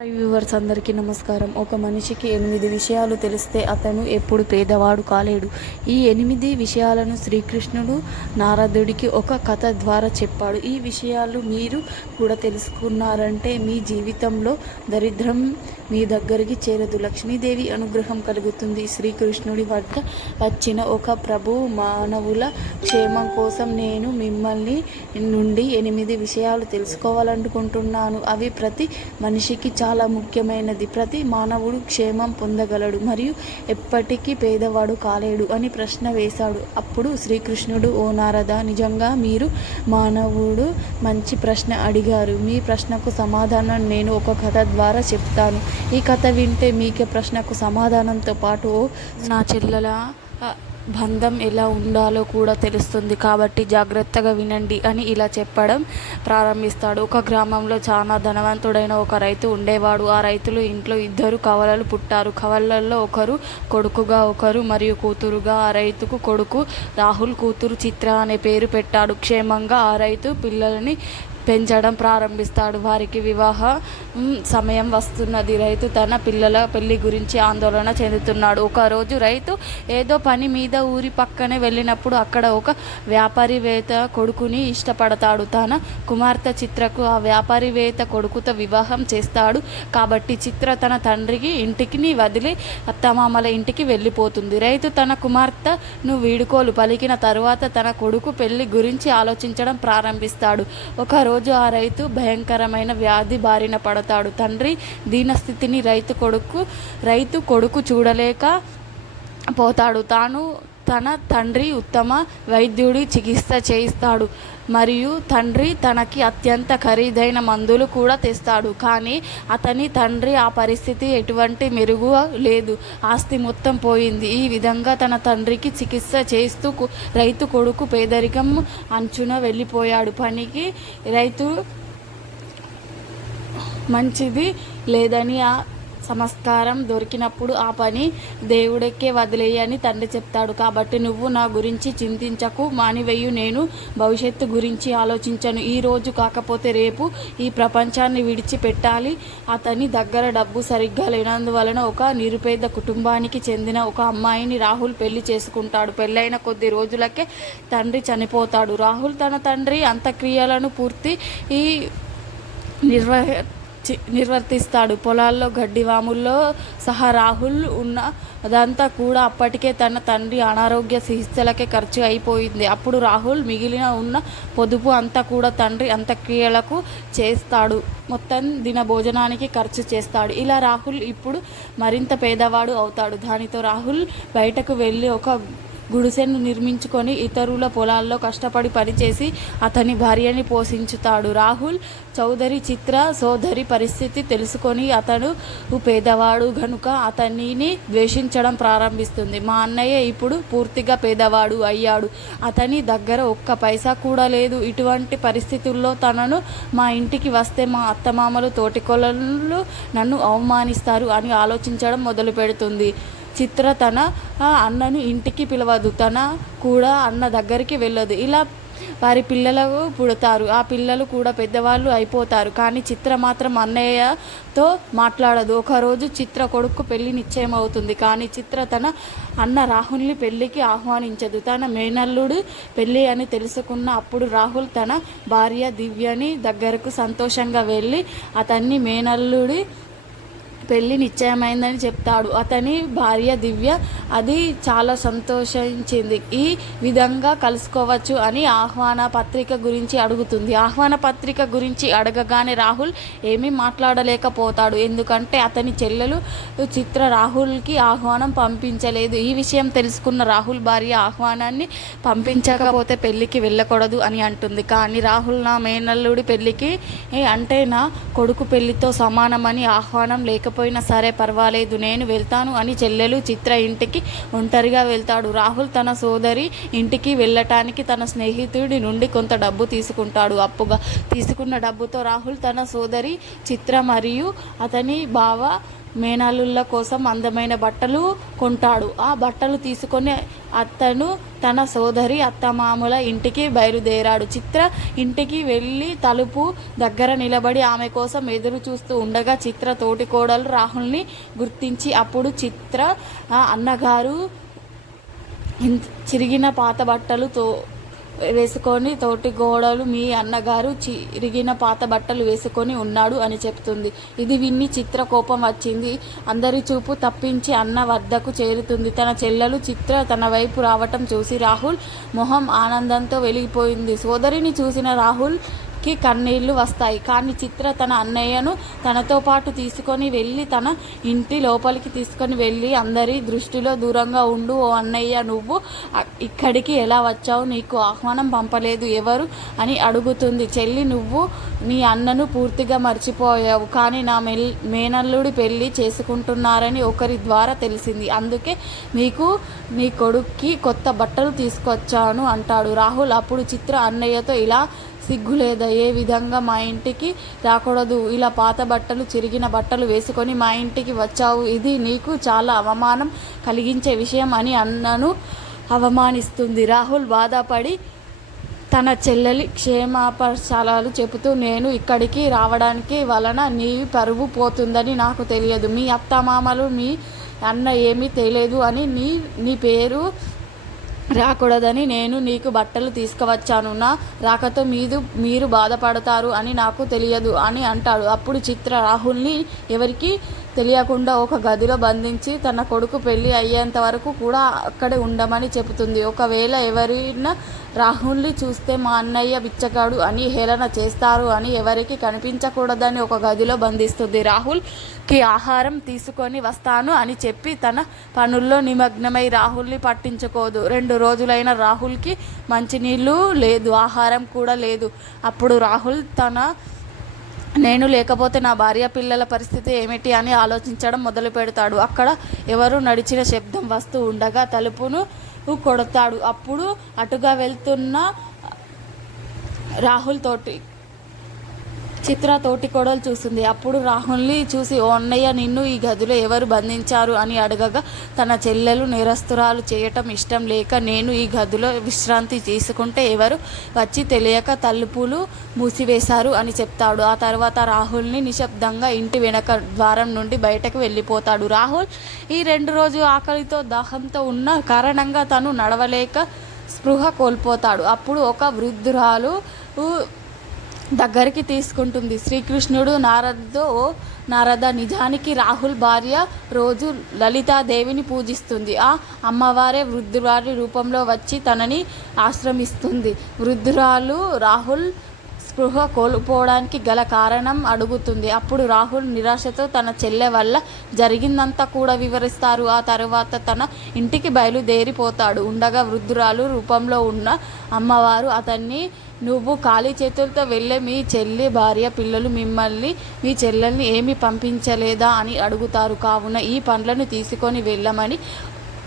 Hi viewers అందరికీ నమస్కారం. ఒక మనిషికి ఎనిమిది విషయాలు తెలిస్తే అతను ఎప్పుడు పేదవాడు కాలేడు. ఈ ఎనిమిది విషయాలను శ్రీకృష్ణుడు నారదుడికి ఒక కథ ద్వారా చెప్పాడు. ఈ విషయాలు మీరు కూడా తెలుసుకున్నారంటే మీ జీవితంలో దరిద్రం మీ దగ్గరికి చేరదు. లక్ష్మీదేవి అనుగ్రహం కలుగుతుంది. శ్రీకృష్ణుడి వద్ద వచ్చిన ఒక ప్రభు మానవుల క్షేమం కోసం నేను మిమ్మల్ని నుండి ఎనిమిది విషయాలు తెలుసుకోవాలనుకుంటున్నాను. అవి ప్రతి మనిషికి చాలా ముఖ్యమైనది. ప్రతి మానవుడు క్షేమం పొందగలడు మరియు ఎప్పటికీ పేదవాడు కాలేడు అని ప్రశ్న వేశాడు. అప్పుడు శ్రీకృష్ణుడు ఓ నారద నిజంగా మీరు మానవుడు మంచి ప్రశ్న అడిగారు. మీ ప్రశ్నకు సమాధానం నేను ఒక కథ ద్వారా చెప్తాను. ఈ కథ వింటే మీకే ప్రశ్నకు సమాధానంతో పాటు ఓ నా చెల్లెల బంధం ఎలా ఉండాలో కూడా తెలుస్తుంది. కాబట్టి జాగ్రత్తగా వినండి అని ఇలా చెప్పడం ప్రారంభిస్తాడు. ఒక గ్రామంలో చాలా ధనవంతుడైన ఒక రైతు ఉండేవాడు. ఆ రైతులు ఇంట్లో ఇద్దరు కవలలు పుట్టారు. కవలల్లో ఒకరు కొడుకుగా ఒకరు మరియు కూతురుగా. ఆ రైతుకు కొడుకు రాహుల్ కూతురు చిత్ర అనే పేరు పెట్టాడు. క్షేమంగా ఆ రైతు పిల్లలని పెంచడం ప్రారంభిస్తాడు. వారికి వివాహ సమయం వస్తున్నది. రైతు తన పిల్లల పెళ్ళి గురించి ఆందోళన చెందుతున్నాడు. ఒకరోజు రైతు ఏదో పని మీద ఊరి పక్కనే వెళ్ళినప్పుడు అక్కడ ఒక వ్యాపారివేత్త కొడుకుని ఇష్టపడతాడు. తన కుమార్తె చిత్రకు ఆ వ్యాపారివేత్త కొడుకుతో వివాహం చేస్తాడు. కాబట్టి చిత్ర తన తండ్రికి ఇంటికి వదిలి అత్తమామల ఇంటికి వెళ్ళిపోతుంది. రైతు తన కుమార్తెను వీడుకోలు పలికిన తరువాత తన కొడుకు పెళ్ళి గురించి ఆలోచించడం ప్రారంభిస్తాడు. ఒకరోజు రోజు ఆ రైతు భయంకరమైన వ్యాధి బారిన పడతాడు. తండ్రి దీనస్థితిని రైతు కొడుకు రైతు కొడుకు చూడలేక పోతాడు. తాను తన తండ్రి ఉత్తమ వైద్యుడి చికిత్స చేయిస్తాడు. మరియు తండ్రి తనకి అత్యంత ఖరీదైన మందులు కూడా తెస్తాడు. కానీ అతని తండ్రి ఆ పరిస్థితి ఎటువంటి మెరుగు లేదు. ఆస్తి మొత్తం పోయింది. ఈ విధంగా తన తండ్రికి చికిత్స చేస్తూ రైతు కొడుకు పేదరికం అంచున వెళ్ళిపోయాడు. పనికి రైతు మంచిది లేదని ఆ సంస్కారం దొరికినప్పుడు ఆ పని దేవుడికే వదిలేయని తండ్రి చెప్తాడు. కాబట్టి నువ్వు నా గురించి చింతించకు మానివేయు. నేను భవిష్యత్తు గురించి ఆలోచించను. ఈ రోజు కాకపోతే రేపు ఈ ప్రపంచాన్ని విడిచిపెట్టాలి. అతని దగ్గర డబ్బు సరిగ్గా లేనందువలన ఒక నిరుపేద కుటుంబానికి చెందిన ఒక అమ్మాయిని రాహుల్ పెళ్ళి చేసుకుంటాడు. పెళ్ళైన కొద్ది రోజులకే తండ్రి చనిపోతాడు. రాహుల్ తన తండ్రి అంత్యక్రియలను పూర్తి ఈ నిర్వహ నిర్వర్తిస్తాడు. పొలాల్లో గడ్డివాముల్లో సహా రాహుల్ ఉన్న అదంతా కూడా అప్పటికే తన తండ్రి అనారోగ్య చికిత్సలకే ఖర్చు అయిపోయింది. అప్పుడు రాహుల్ మిగిలిన ఉన్న పొదుపు అంతా కూడా తండ్రి అంత్యక్రియలకు చేస్తాడు. మొత్తం దిన భోజనానికి ఖర్చు చేస్తాడు. ఇలా రాహుల్ ఇప్పుడు మరింత పేదవాడు అవుతాడు. దానితో రాహుల్ బయటకు వెళ్ళి ఒక గుడిసెను నిర్మించుకొని ఇతరుల పొలాల్లో కష్టపడి పనిచేసి అతని భార్యని పోషించుతాడు. రాహుల్ చౌదరి చిత్ర సోదరి పరిస్థితి తెలుసుకొని అతను పేదవాడు గనుక అతనిని ద్వేషించడం ప్రారంభిస్తుంది. మా అన్నయ్య ఇప్పుడు పూర్తిగా పేదవాడు అయ్యాడు. అతని దగ్గర ఒక్క పైసా కూడా లేదు. ఇటువంటి పరిస్థితుల్లో తనను మా ఇంటికి వస్తే మా అత్తమామలు తోటికొలలు నన్ను అవమానిస్తారు అని ఆలోచించడం మొదలు పెడుతుంది చిత్ర తన అన్నను ఇంటికి పిలవదు. తన కూడా అన్న దగ్గరికి వెళ్ళదు. ఇలా వారి పిల్లలకు పుడతారు. ఆ పిల్లలు కూడా పెద్దవాళ్ళు అయిపోతారు. కానీ చిత్ర మాత్రం అన్నయ్యతో మాట్లాడదు. ఒకరోజు చిత్ర కొడుకు పెళ్ళి నిశ్చయం అవుతుంది. కానీ చిత్ర తన అన్న రాహుల్ని పెళ్ళికి ఆహ్వానించదు. తన మేనల్లుడు పెళ్ళి అని తెలుసుకున్న అప్పుడు రాహుల్ తన భార్య దివ్యని దగ్గరకు సంతోషంగా వెళ్ళి అతన్ని మేనల్లుడి పెళ్ళి నిశ్చయమైందని చెప్తాడు. అతని భార్య దివ్య అది చాలా సంతోషించింది. ఈ విధంగా కలుసుకోవచ్చు అని ఆహ్వాన పత్రిక గురించి అడుగుతుంది. ఆహ్వాన పత్రిక గురించి అడగగానే రాహుల్ ఏమీ మాట్లాడలేకపోతాడు. ఎందుకంటే అతని చెల్లెలు చిత్ర రాహుల్కి ఆహ్వానం పంపించలేదు. ఈ విషయం తెలుసుకున్న రాహుల్ భార్య ఆహ్వానాన్ని పంపించకపోతే పెళ్ళికి వెళ్ళకూడదు అని అంటుంది. కానీ రాహుల్ నా మేనల్లుడి పెళ్ళికి అంటే నా కొడుకు పెళ్ళితో సమానమని ఆహ్వానం లేకపోయినా సరే పర్వాలేదు నేను వెళ్తాను అని చెల్లెలు చిత్ర ఇంటికి ఒంటరిగా వెళ్తాడు. రాహుల్ తన సోదరి ఇంటికి వెళ్ళటానికి తన స్నేహితుడి నుండి కొంత డబ్బు తీసుకుంటాడు. అప్పుగా తీసుకున్న డబ్బుతో రాహుల్ తన సోదరి చిత్ర మరియు అతని బావ మేనల్లుళ్ళ కోసం అందమైన బట్టలు కొంటాడు. ఆ బట్టలు తీసుకొని అతను తన సోదరి అత్తమామల ఇంటికి బయలుదేరాడు. చిత్ర ఇంటికి వెళ్ళి తలుపు దగ్గర నిలబడి ఆమె కోసం ఎదురు చూస్తూ ఉండగా చిత్ర తోటి కోడలు రాహుల్ని గుర్తించి అప్పుడు చిత్ర అన్నగారు చిరిగిన పాత బట్టలు తో వేసుకొని తోటి గోడలు మీ అన్నగారు చిరిగిన పాత బట్టలు వేసుకొని ఉన్నాడు అని చెప్తుంది. ఇది విన్ని చిత్ర కోపం వచ్చింది. అందరి చూపు తప్పించి అన్న వద్దకు చేరుతుంది. తన చెల్లెలు చిత్ర తన వైపు రావటం చూసి రాహుల్ మొహం ఆనందంతో వెలిగిపోయింది. సోదరిని చూసిన రాహుల్ కి కన్నీళ్ళు వస్తాయి. కానీ చిత్ర తన అన్నయ్యను తనతో పాటు తీసుకొని వెళ్ళి తన ఇంటి లోపలికి తీసుకొని వెళ్ళి అందరి దృష్టిలో దూరంగా ఉండు ఓ అన్నయ్య నువ్వు ఇక్కడికి ఎలా వచ్చావు? నీకు ఆహ్వానం పంపలేదు ఎవరు? అని అడుగుతుంది. చెల్లి నువ్వు నీ అన్నను పూర్తిగా మర్చిపోయావు కానీ నా మెల్ మేనల్లుడి పెళ్ళి చేసుకుంటున్నారని ఒకరి ద్వారా తెలిసింది. అందుకే మీకు నీ కొడుక్కి కొత్త బట్టలు తీసుకొచ్చాను అంటాడు. రాహుల్ అప్పుడు చిత్ర అన్నయ్యతో ఇలా సిగ్గు లేదా ఏ విధంగా మా ఇంటికి రాకూడదు. ఇలా పాత బట్టలు చిరిగిన బట్టలు వేసుకొని మా ఇంటికి వచ్చావు. ఇది నీకు చాలా అవమానం కలిగించే విషయం అని అన్నను అవమానిస్తుంది. రాహుల్ బాధపడి తన చెల్లెలి క్షేమాపశాలాలు చెబుతూ నేను ఇక్కడికి రావడానికి వలన నీ పరువు పోతుందని నాకు తెలియదు. మీ అత్తమామలు మీ అన్న ఏమీ తెలియదు అని నీ నీ పేరు రాకూడదని నేను నీకు బట్టలు తీసుకువచ్చాను నా రాకతో మీదు మీరు బాధపడతారు అని నాకు తెలియదు అని అంటాడు. అప్పుడు చిత్ర రాహుల్ని ఎవరికి తెలియకుండా ఒక గదిలో బంధించి తన కొడుకు పెళ్ళి అయ్యేంత వరకు కూడా అక్కడే ఉండమని చెబుతుంది. ఒకవేళ ఎవరైనా రాహుల్ని చూస్తే మా అన్నయ్య బిచ్చగాడు అని హేళన చేస్తారు అని ఎవరికి కనిపించకూడదని ఒక గదిలో బంధిస్తుంది. రాహుల్కి ఆహారం తీసుకొని వస్తాను అని చెప్పి తన పనుల్లో నిమగ్నమై రాహుల్ని పట్టించుకోదు. రెండు రోజులైన రాహుల్కి మంచినీళ్ళు లేదు ఆహారం కూడా లేదు. అప్పుడు రాహుల్ తన నేను లేకపోతే నా భార్య పిల్లల పరిస్థితి ఏమిటి అని ఆలోచించడం మొదలు పెడతాడు. అక్కడ ఎవరు నడిచిన శబ్దం వస్తూ ఉండగా తలుపును కొడతాడు. అప్పుడు అటుగా వెళ్తున్న రాహుల్ తోటి చిత్ర తోటి కోడలు చూస్తుంది అప్పుడు రాహుల్ని చూసి ఓ అన్నయ్య నిన్ను ఈ గదిలో ఎవరు బంధించారు? అని అడగగా తన చెల్లెలు నిరస్తురాలు చేయటం ఇష్టం లేక నేను ఈ గదిలో విశ్రాంతి తీసుకుంటే ఎవరు వచ్చి తెలియక తలుపులు మూసివేశారు అని చెప్తాడు. ఆ తర్వాత రాహుల్ని నిశ్శబ్దంగా ఇంటి వెనక ద్వారం నుండి బయటకు వెళ్ళిపోతాడు. రాహుల్ ఈ రెండు రోజు ఆకలితో దాహంతో ఉన్న కారణంగా తను నడవలేక స్పృహ కోల్పోతాడు. అప్పుడు ఒక వృద్ధురాలు దగ్గరికి తీసుకుంటుంది. శ్రీకృష్ణుడు నారదతో "ఓ నారద నిజానికి రాహుల్ భార్య రోజు లలితాదేవిని పూజిస్తుంది. ఆ అమ్మవారే వృద్ధురాలి రూపంలో వచ్చి తనని ఆశ్రమిస్తుంది. వృద్ధురాలు రాహుల్ స్పృహ కోల్పోవడానికి గల కారణం అడుగుతుంది. అప్పుడు రాహుల్ నిరాశతో తన చెల్లె వల్ల జరిగిందంతా కూడా వివరిస్తారు. ఆ తర్వాత తన ఇంటికి బయలుదేరిపోతాడు. ఉండగా వృద్ధురాలు రూపంలో ఉన్న అమ్మవారు అతన్ని నువ్వు ఖాళీ చేతులతో వెళ్ళే మీ చెల్లి భార్య పిల్లలు మిమ్మల్ని మీ చెల్లెల్ని ఏమీ పంపించలేదా? అని అడుగుతారు. కావున ఈ పండ్లను తీసుకొని వెళ్ళమని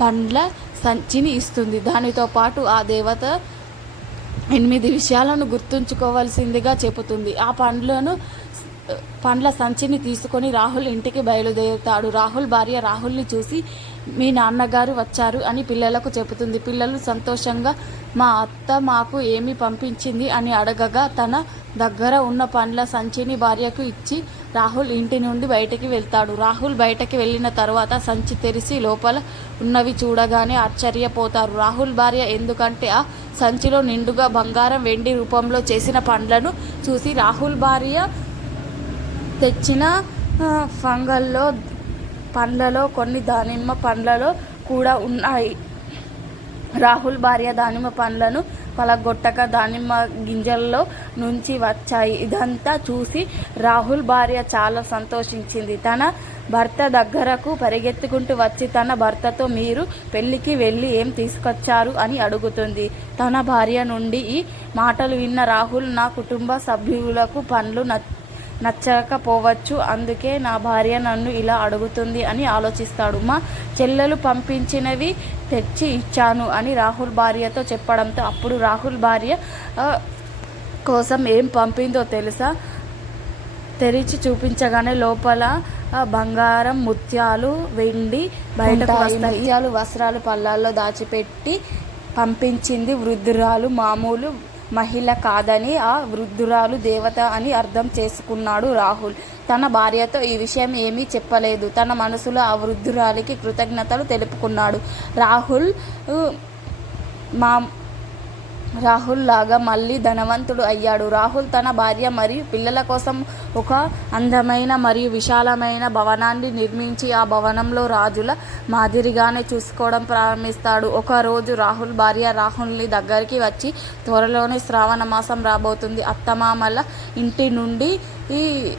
పండ్ల సంచిని ఇస్తుంది. దానితో పాటు ఆ దేవత ఎనిమిది విషయాలను గుర్తుంచుకోవాల్సిందిగా చెబుతుంది. ఆ పండ్లను పండ్ల సంచిని తీసుకొని రాహుల్ ఇంటికి బయలుదేరుతాడు. రాహుల్ భార్య రాహుల్ని చూసి మీ నాన్నగారు వచ్చారు అని పిల్లలకు చెబుతుంది. పిల్లలు సంతోషంగా మా అత్త మాకు ఏమి పంపించింది అని అడగగా తన దగ్గర ఉన్న పండ్ల సంచిని భార్యకు ఇచ్చి రాహుల్ ఇంటి నుండి బయటకి వెళ్తాడు. రాహుల్ బయటకి వెళ్ళిన తర్వాత సంచి తెరిచి లోపల ఉన్నవి చూడగానే ఆశ్చర్యపోతారు. రాహుల్ భార్య ఎందుకంటే ఆ సంచిలో నిండుగా బంగారం వెండి రూపంలో చేసిన పండ్లను చూసి రాహుల్ భార్య తెచ్చిన ఫంగల్లో పండ్లలో కొన్ని దానిమ్మ పండ్లలో కూడా ఉన్నాయి. రాహుల్ భార్య దానిమ్మ పండ్లను పలగొట్టక దానిమ్మ గింజల్లో నుంచి వచ్చాయి. ఇదంతా చూసి రాహుల్ భార్య చాలా సంతోషించింది. తన భర్త దగ్గరకు పరిగెత్తుకుంటూ వచ్చి తన భర్తతో మీరు పెళ్ళికి వెళ్ళి ఏం తీసుకొచ్చారు? అని అడుగుతుంది. తన భార్య నుండి ఈ మాటలు విన్న రాహుల్ నా కుటుంబ సభ్యులకు పండ్లు నచ్చ నచ్చకపోవచ్చు. అందుకే నా భార్య నన్ను ఇలా అడుగుతుంది అని ఆలోచిస్తాడు. మా చెల్లెలు పంపించినవి తెచ్చి ఇచ్చాను అని రాహుల్ భార్యతో చెప్పడంతో అప్పుడు రాహుల్ భార్య "ఆ, కోసం ఏం పంపిందో తెలుసా? తెరిచి చూపించగానే లోపల బంగారం ముత్యాలు వెండి బయటకు. వస్తాయి. ముత్యాలు వస్త్రాలు పళ్ళాల్లో దాచిపెట్టి పంపించింది వృద్ధురాలు మామూలు మహిళ కాదని ఆ వృద్ధురాలు దేవత అని అర్థం చేసుకున్నాడు రాహుల్. తన భార్యతో ఈ విషయం ఏమీ చెప్పలేదు. తన మనసులో ఆ వృద్ధురాలికి కృతజ్ఞతలు తెలుపుకున్నాడు. రాహుల్ మా రాహుల్ లాగా మళ్ళీ ధనవంతుడు అయ్యాడు. రాహుల్ తన భార్య మరియు పిల్లల కోసం ఒక అందమైన మరియు విశాలమైన భవనాన్ని నిర్మించి ఆ భవనంలో రాజుల మాదిరిగానే చూసుకోవడం ప్రారంభిస్తాడు. ఒకరోజు రాహుల్ భార్య రాహుల్ని దగ్గరికి వచ్చి త్వరలోనే శ్రావణ మాసం రాబోతుంది. అత్తమామల ఇంటి నుండి ఈ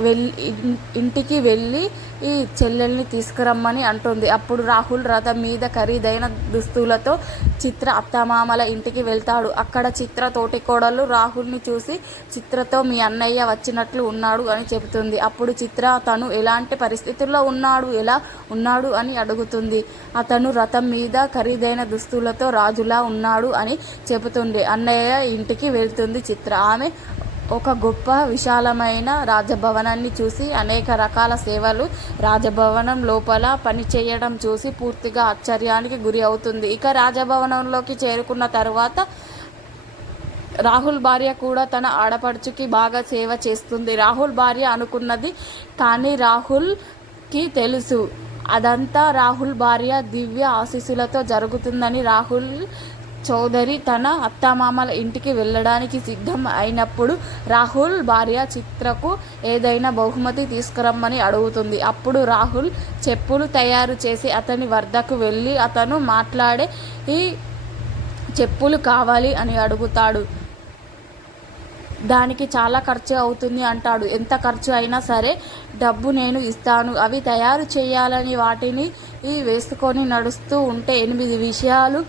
వెళ్ళి ఇంటికి వెళ్ళి ఈ చెల్లెల్ని తీసుకురమ్మని అంటుంది. అప్పుడు రాహుల్ రథం మీద ఖరీదైన దుస్తులతో చిత్ర అత్తమామల ఇంటికి వెళ్తాడు. అక్కడ చిత్ర తోటి కోడలు రాహుల్ని చూసి చిత్రతో మీ అన్నయ్య వచ్చినట్లు ఉన్నాడు అని చెబుతుంది. అప్పుడు చిత్ర తను ఎలాంటి పరిస్థితుల్లో ఉన్నాడు? ఎలా ఉన్నాడు? అని అడుగుతుంది. అతను రథం మీద ఖరీదైన దుస్తులతో రాజులా ఉన్నాడు అని చెబుతుంది. అన్నయ్య ఇంటికి వెళ్తుంది చిత్ర. ఆమె ఒక గొప్ప విశాలమైన రాజభవనాన్ని చూసి అనేక రకాల సేవలు రాజభవనం లోపల పనిచేయడం చూసి పూర్తిగా ఆశ్చర్యానికి గురి అవుతుంది. ఇక రాజభవనంలోకి చేరుకున్న తరువాత రాహుల్ భార్య కూడా తన ఆడపడుచుకి బాగా సేవ చేస్తుంది. రాహుల్ భార్య అనుకున్నది కానీ రాహుల్కి తెలుసు. అదంతా రాహుల్ భార్య దివ్య ఆశీస్సులతో జరుగుతుందని రాహుల్ చౌదరి తన అత్తమామల ఇంటికి వెళ్ళడానికి సిద్ధం అయినప్పుడు రాహుల్ భార్య చిత్రకు ఏదైనా బహుమతి తీసుకురమ్మని అడుగుతుంది. అప్పుడు రాహుల్ చెప్పులు తయారు చేసి అతని వద్దకు వెళ్ళి అతను మాట్లాడే ఈ చెప్పులు కావాలి అని అడుగుతాడు. దానికి చాలా ఖర్చు అవుతుంది అంటాడు. ఎంత ఖర్చు అయినా సరే డబ్బు నేను ఇస్తాను. అవి తయారు చేయాలని వాటిని వేసుకొని నడుస్తూ ఉంటే ఎనిమిది విషయాలు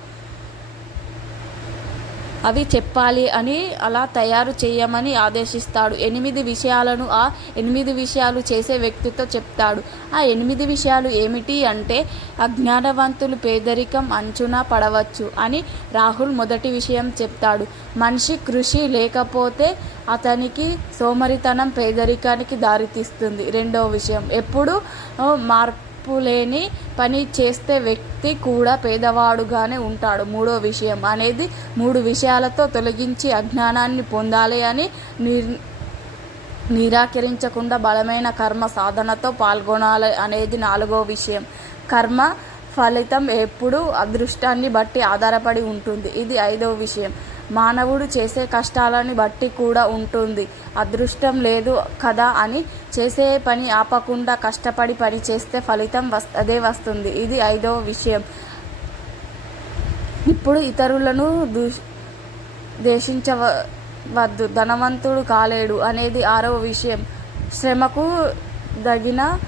అవి చెప్పాలి అని అలా తయారు చేయమని ఆదేశిస్తాడు. ఎనిమిది విషయాలను ఆ ఎనిమిది విషయాలు చేసే వ్యక్తితో చెప్తాడు. ఆ ఎనిమిది విషయాలు ఏమిటి అంటే అజ్ఞానవంతులు పేదరికం అంచున పడవచ్చు అని రాహుల్ మొదటి విషయం చెప్తాడు. మనిషి కృషి లేకపోతే అతనికి సోమరితనం పేదరికానికి దారితీస్తుంది. రెండో విషయం ఎప్పుడు మార్ మార్పు లేని పని చేస్తే వ్యక్తి కూడా పేదవాడుగానే ఉంటాడు. మూడో విషయం అనేది మూడు విషయాలతో తొలగించి అజ్ఞానాన్ని పొందాలి అని నిర్ నిరాకరించకుండా బలమైన కర్మ సాధనతో పాల్గొనాలి అనేది నాలుగో విషయం. కర్మ ఫలితం ఎప్పుడూ అదృష్టాన్ని బట్టి ఆధారపడి ఉంటుంది. ఇది ఐదో విషయం. మానవుడు చేసే కష్టాలని బట్టి కూడా ఉంటుంది. అదృష్టం లేదు కదా అని చేసే పని ఆపకుండా కష్టపడి పని చేస్తే ఫలితం వస్ అదే వస్తుంది. ఇది ఐదవ విషయం. ఇప్పుడు ఇతరులను దూష్ దేశించవద్దు ధనవంతుడు కాలేడు అనేది ఆరవ విషయం. శ్రమకు దగిన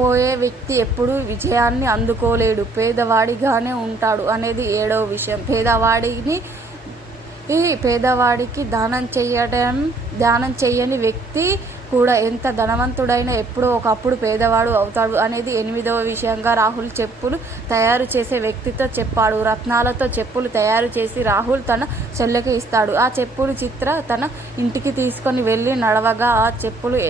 పోయే వ్యక్తి ఎప్పుడూ విజయాన్ని అందుకోలేడు. పేదవాడిగానే ఉంటాడు అనేది ఏడో విషయం. పేదవాడిని ఈ పేదవాడికి దానం చేయడం దానం చేయని వ్యక్తి కూడా ఎంత ధనవంతుడైనా ఎప్పుడో ఒకప్పుడు పేదవాడు అవుతాడు అనేది ఎనిమిదవ విషయంగా రాహుల్ చెప్పులు తయారు చేసే వ్యక్తితో చెప్పాడు. రత్నాలతో చెప్పులు తయారు చేసి రాహుల్ తన చెల్లెకి ఇస్తాడు. ఆ చెప్పులు చిత్ర తన ఇంటికి తీసుకొని వెళ్ళి నడవగా ఆ చెప్పులు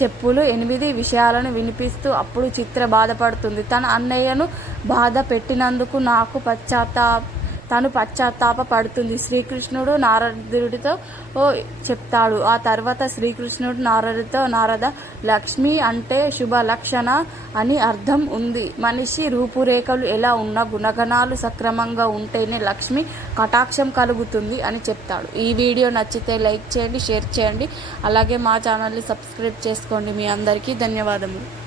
చెప్పులు ఎనిమిది విషయాలను వినిపిస్తూ అప్పుడు చిత్ర బాధపడుతుంది. తన అన్నయ్యను బాధ పెట్టినందుకు నాకు పశ్చాత్తాప తను పశ్చాత్తాప పడుతుంది శ్రీకృష్ణుడు నారదుడితో ఓ చెప్తాడు. ఆ తర్వాత శ్రీకృష్ణుడు నారదుడితో నారద లక్ష్మి అంటే శుభ లక్షణ అని అర్థం ఉంది. మనిషి రూపురేఖలు ఎలా ఉన్నా గుణగణాలు సక్రమంగా ఉంటేనే లక్ష్మి కటాక్షం కలుగుతుంది అని చెప్తాడు. ఈ వీడియో నచ్చితే లైక్ చేయండి షేర్ చేయండి. అలాగే మా ఛానల్ని సబ్స్క్రైబ్ చేసుకోండి మీ అందరికీ. ధన్యవాదములు.